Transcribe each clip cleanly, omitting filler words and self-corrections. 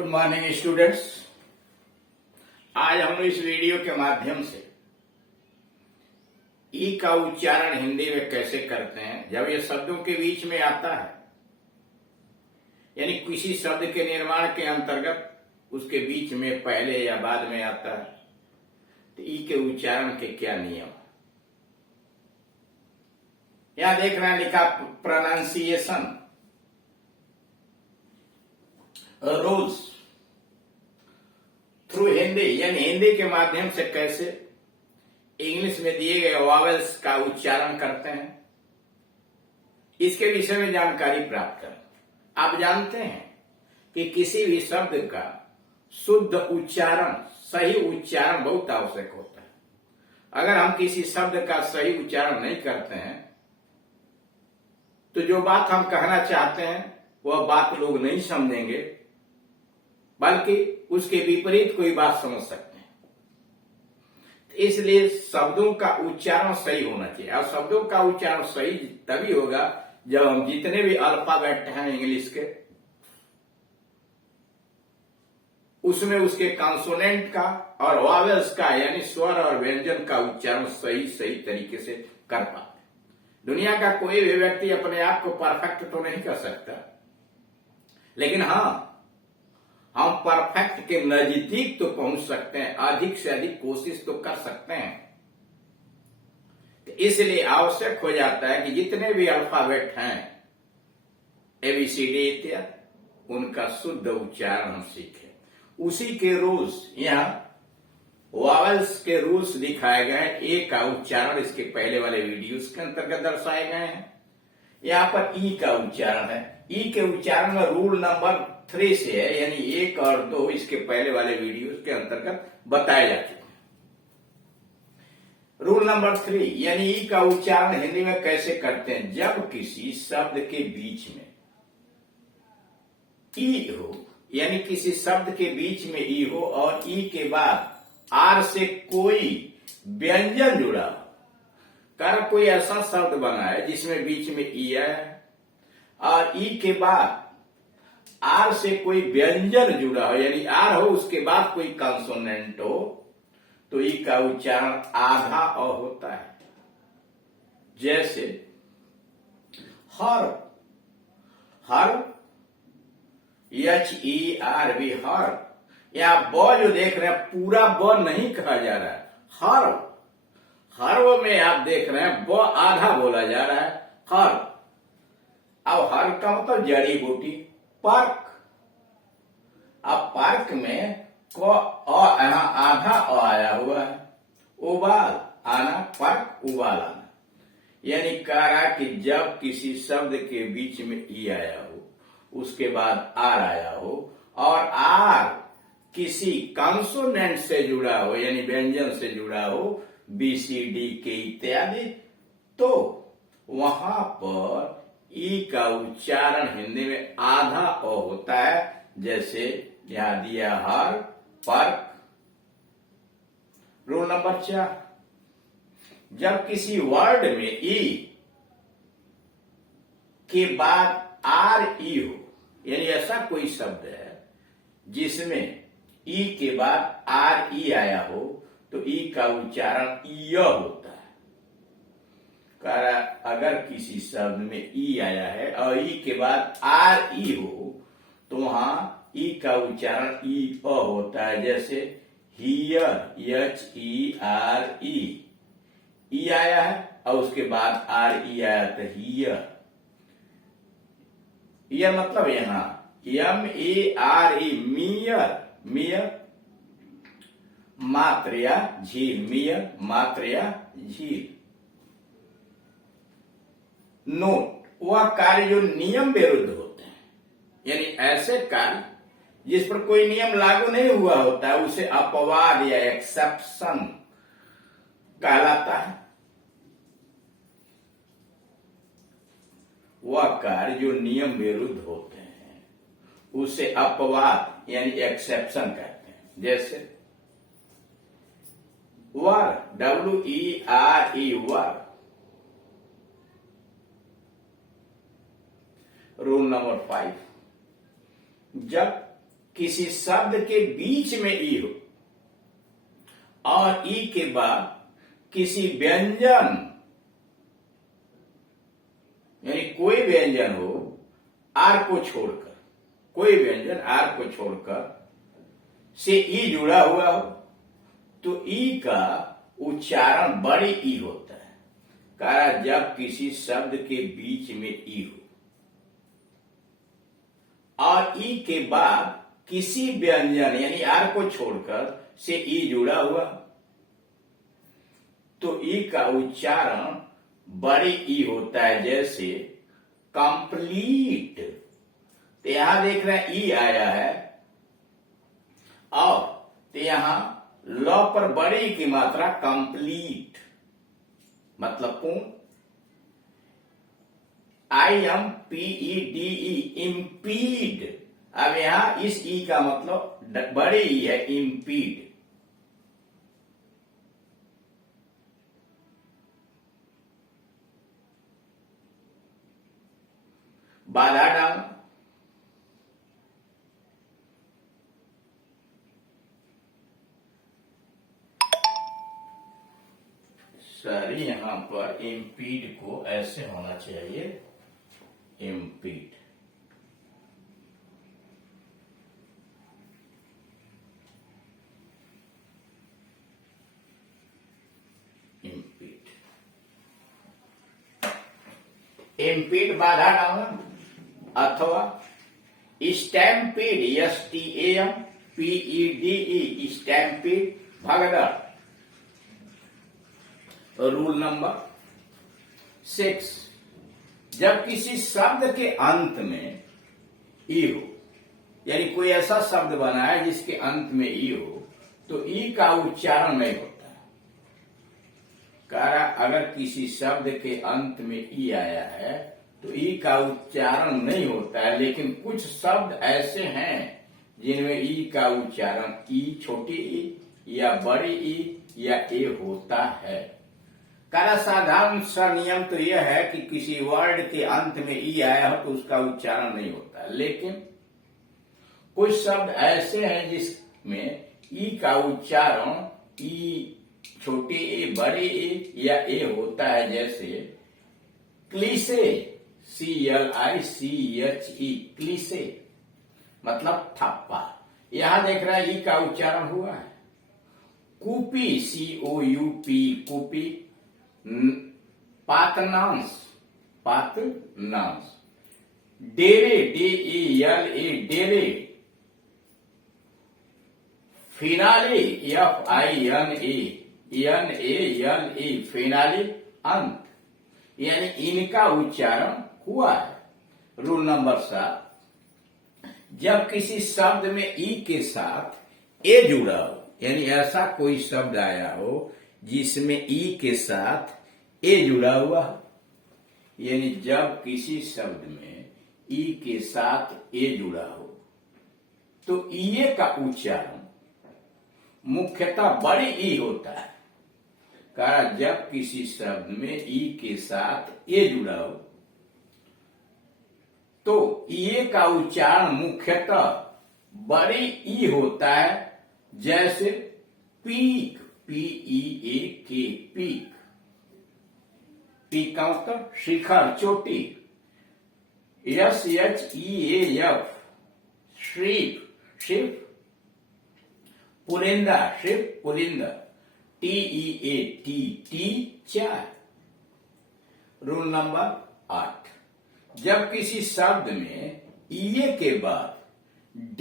Good morning students. आज हम इस वीडियो के माध्यम से ई का उच्चारण हिंदी में कैसे करते हैं जब ये शब्दों के बीच में आता है, यानी किसी शब्द के निर्माण के अंतर्गत उसके बीच में पहले या बाद में आता है, तो ई के उच्चारण के क्या नियम। यहां देख रहे हैं लिखा प्रोनाउंसिएशन रूल्स थ्रू हिंदी, यानी हिंदी के माध्यम से कैसे इंग्लिश में दिए गए वॉवेल्स का उच्चारण करते हैं, इसके विषय में जानकारी प्राप्त करें। आप जानते हैं कि किसी भी शब्द का शुद्ध उच्चारण, सही उच्चारण बहुत आवश्यक होता है। अगर हम किसी शब्द का सही उच्चारण नहीं करते हैं तो जो बात हम कहना चाहते हैं वह बात लोग नहीं समझेंगे, बल्कि उसके विपरीत कोई बात समझ सकते हैं। इसलिए शब्दों का उच्चारण सही होना चाहिए, और शब्दों का उच्चारण सही तभी होगा जब हम जितने भी अल्फाबेट हैं इंग्लिश के, उसमें उसके कॉन्सोनेंट का और वॉवेल्स का, यानी स्वर और व्यंजन का उच्चारण सही तरीके से कर पाते। दुनिया का कोई भी व्यक्ति अपने आप को परफेक्ट तो नहीं कर सकता, लेकिन हाँ, हम परफेक्ट के नजदीक तो पहुंच सकते हैं, अधिक से अधिक कोशिश तो कर सकते हैं। तो इसलिए आवश्यक हो जाता है कि जितने भी अल्फाबेट हैं ABCD इत्यादि, उनका शुद्ध उच्चारण हम सीखें। उसी के रूल्स, यहाँ वॉवेल्स के रूल्स दिखाए गए हैं। ए का उच्चारण इसके पहले वाले वीडियोस के अंतर्गत दर्शाए गए हैं। यहाँ पर ई का उच्चारण है। ई के उच्चारण में रूल नंबर 3 से है, यानी 1 और 2 इसके पहले वाले वीडियोस के अंतर्गत बताए जा चुके हैं। रूल नंबर 3, यानी ई का उच्चारण हिंदी में कैसे करते हैं। जब किसी शब्द के बीच में ई हो, यानी किसी शब्द के बीच में ई हो और ई के बाद आर से कोई व्यंजन जुड़ा हो, कर कोई ऐसा शब्द बना है जिसमें बीच में ई है और ई के बाद आर से कोई व्यंजन जुड़ा हो, यानी आर हो उसके बाद कोई कॉन्सोनेंट हो, तो ई का उच्चारण आधा अ होता है। जैसे हर, हर HERB, हर। या ब जो देख रहे हैं पूरा ब नहीं कहा जा रहा है, हर। हर में आप देख रहे हैं ब आधा बोला जा रहा है, हर। अब हर का मतलब जड़ी बूटी, पार्क। अब पार्क में को यहाँ आधा अ आया हुआ है, उबाल आना, पार्क उबाल आना। यानी कह रहा कि जब किसी शब्द के बीच में ई आया हो, उसके बाद आर आया हो और आर किसी कॉन्सोनेंट से जुड़ा हो, यानी व्यंजन से जुड़ा हो, BCD के इत्यादि, तो वहां पर ई का उच्चारण हिंदी में आधा अ होता है। जैसे यहां दिया हर, पार्क। रूल नंबर 4, जब किसी वर्ड में ई के बाद आर ई हो, यानी ऐसा कोई शब्द है जिसमें ई के बाद आर ई आया हो, तो ई का उच्चारण य होता है। कह रहा अगर किसी शब्द में ई आया है और ई के बाद आर ई हो, तो वहां ई का उच्चारण ई अ होता है। जैसे हियर, HERE, ई आया है और उसके बाद आर ई आया तो हियर। यह मतलब यहां MERE, मियर, मियर। मात्रा झील, मियर मात्रा झील। नोट, वह कार्य जो नियम विरुद्ध होते हैं, यानी ऐसे कार्य जिस पर कोई नियम लागू नहीं हुआ होता है, उसे अपवाद या एक्सेप्शन कहलाता है। वह कार्य जो नियम विरुद्ध होते हैं उसे अपवाद यानी एक्सेप्शन कहते हैं। जैसे वर, WERE, वर। रूल नंबर 5, जब किसी शब्द के बीच में ई हो और ई के बाद किसी व्यंजन यानी कोई व्यंजन हो आर को छोड़कर, कोई व्यंजन आर को छोड़कर से ई जुड़ा हुआ हो तो ई का उच्चारण बड़ी ई होता है। कहा जब किसी शब्द के बीच में ई हो और ई के बाद किसी व्यंजन यानी आर को छोड़कर से ई जुड़ा हुआ तो ई का उच्चारण बड़ी ई होता है, जैसे कंप्लीट। तो यहां देख रहे हैं ई आया है और तो यहां ल पर बड़ी ई की मात्रा कंप्लीट मतलब पूर्ण। IMPEDE impede. अब यहां इस ई का मतलब बड़ी ई है इम्पीड। बाधा डालना, सर यहां पर इम्पीड को ऐसे होना चाहिए, इम्पीड। इम्पीड इम्पीड बाधा डालना अथवा स्टैम्पीड STAMPEDE स्टैम्पीड भगदड़। रूल नंबर 6, जब किसी शब्द के अंत में ई हो यानी कोई ऐसा शब्द बना है जिसके अंत में ई हो तो ई का उच्चारण नहीं होता है। कारण अगर किसी शब्द के अंत में ई आया है तो ई का उच्चारण नहीं होता है, लेकिन कुछ शब्द ऐसे हैं जिनमें ई का उच्चारण ई छोटी ई या बड़ी ई या ए होता है। कारण साधारण सा नियम तो यह है कि किसी वर्ड के अंत में ई आया हो तो उसका उच्चारण नहीं होता है, लेकिन कुछ शब्द ऐसे हैं जिसमें ई का उच्चारण ई छोटी ए बड़ी ए या ए होता है, जैसे क्लीसे CLICHE क्लीसे मतलब ठप्पा। यहां देख रहा है ई का उच्चारण हुआ है। कूपी COUP कूपी। पातनांस पातनांस। डेरे DELA डेरे। फिनाले FINALE फिनाले अंत, यानी इनका उच्चारण हुआ है। रूल नंबर 7, जब किसी शब्द में ई के साथ ए जुड़ा हो यानी ऐसा कोई शब्द आया हो जिसमें ई के साथ ए जुड़ा हुआ हो, यानी जब किसी शब्द में ई के साथ ए जुड़ा हो तो ई का उच्चारण मुख्यतः बड़ी ई होता है। कारण जब किसी शब्द में ई के साथ ए जुड़ा हो तो ई का उच्चारण मुख्यतः बड़ी ई होता है, जैसे पीक PEAK पीक। पीक का मतलब शिखर चोटी। SHEAF श्रीप शिव। पुलिंदा शिव पुलिंदा। TEAT चाय। रूल नंबर 8, जब किसी शब्द में ई के बाद D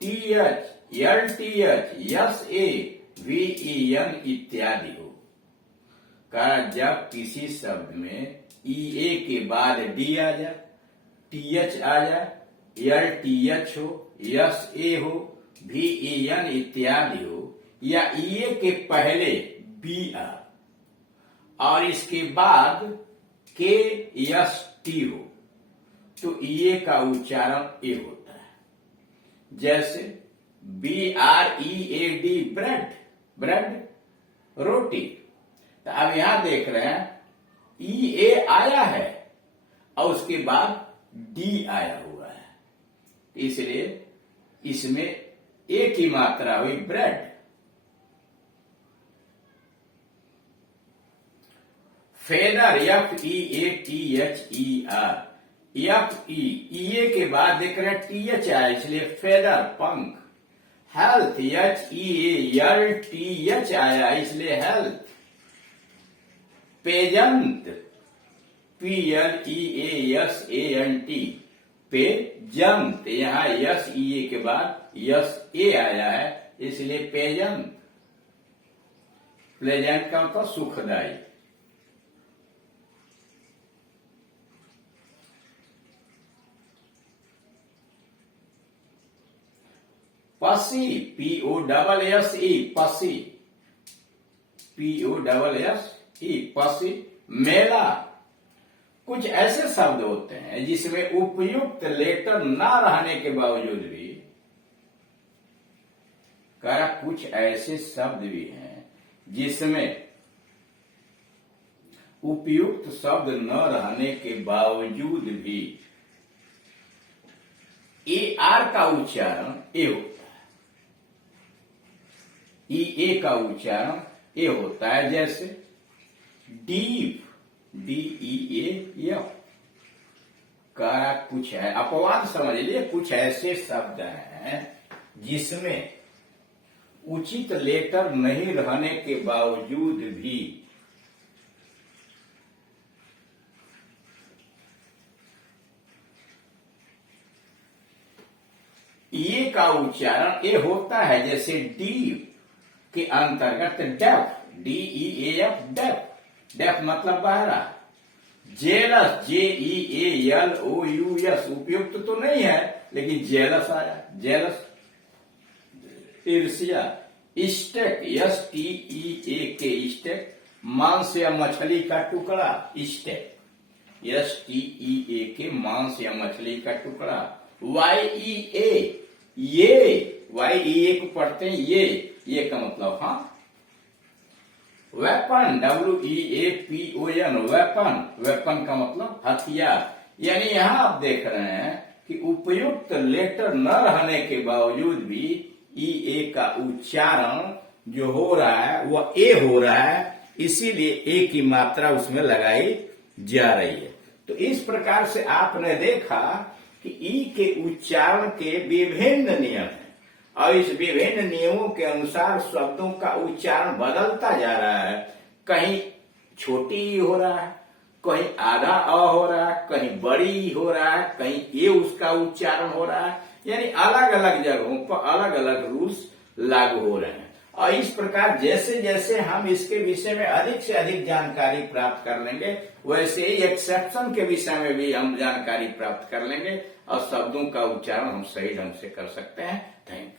TH LTH SA VEN इत्यादि हो। कारण जब किसी शब्द में EA के बाद D आ जाए, TH आ जाए, LTH हो, SA हो, VEN इत्यादि हो, या EA के पहले B आ और इसके बाद KST हो तो EA का उच्चारण ए होता है, जैसे BREAD ब्रेड ब्रेड रोटी। तो अब यहां देख रहे हैं EA आया है और उसके बाद D आया हुआ है, इसलिए इसमें ए की मात्रा हुई ब्रेड। फेदर, FEATHER, FE के बाद देख रहे हैं TH आया इसलिए फेदर पंख। हेल्थ, HEALTH आया इसलिए हेल्थ। पेजेंट, PLEASANT, पेजेंट, यहां SE के बाद SA आया है इसलिए पेजेंट। प्लेजेंट का मतलब सुखदायी। पसी, POSSE, पसी, POSSE, पसी। मेला, कुछ ऐसे शब्द होते हैं जिसमें उपयुक्त लेटर ना रहने के बावजूद भी, कुछ ऐसे शब्द भी हैं जिसमें उपयुक्त शब्द न रहने के बावजूद भी AR का उच्चारण ए होता है, EA का उच्चारण ए होता है। जैसे डीप, DEAF, कुछ है अपवाद समझ लिए, कुछ ऐसे शब्द हैं जिसमें उचित लेटर नहीं रहने के बावजूद भी ये का उच्चारण ए होता है। जैसे डीप के अंतर्गत डेफ, DEAF, डेफ, डेफ मतलब बहरा। जेलस, JEALOUS, उपयुक्त तो नहीं है लेकिन जेलस आया, जेलस, ईर्ष्या। स्टेक, STEAK, स्टेक, मांस या मछली का टुकड़ा, स्टेक, STEAK, मांस या मछली का टुकड़ा। YEA, YEA को पढ़ते हैं ये का मतलब हाँ। वेपन, WEAPON, वेपन, वेपन का मतलब हथियार। यानी यहां आप देख रहे हैं कि उपयुक्त लेटर न रहने के बावजूद भी EA का उच्चारण जो हो रहा है वह ए हो रहा है, इसीलिए ए की मात्रा उसमें लगाई जा रही है। तो इस प्रकार से आपने देखा कि ई के उच्चारण के विभिन्न नियम हैं और इस विभिन्न नियमों के अनुसार शब्दों का उच्चारण बदलता जा रहा है। कहीं छोटी ई हो रहा है, कहीं आधा अ हो रहा है, कहीं बड़ी ई हो रहा है, कहीं ए उसका उच्चारण हो रहा है। यानी अलग अलग जगहों पर अलग अलग रूल्स लागू हो रहे हैं। और इस प्रकार जैसे जैसे हम इसके विषय में अधिक से अधिक जानकारी प्राप्त कर लेंगे, वैसे ही एक्सेप्शन के विषय में भी हम जानकारी प्राप्त कर लेंगे और शब्दों का उच्चारण हम सही ढंग से कर सकते हैं। Thank you.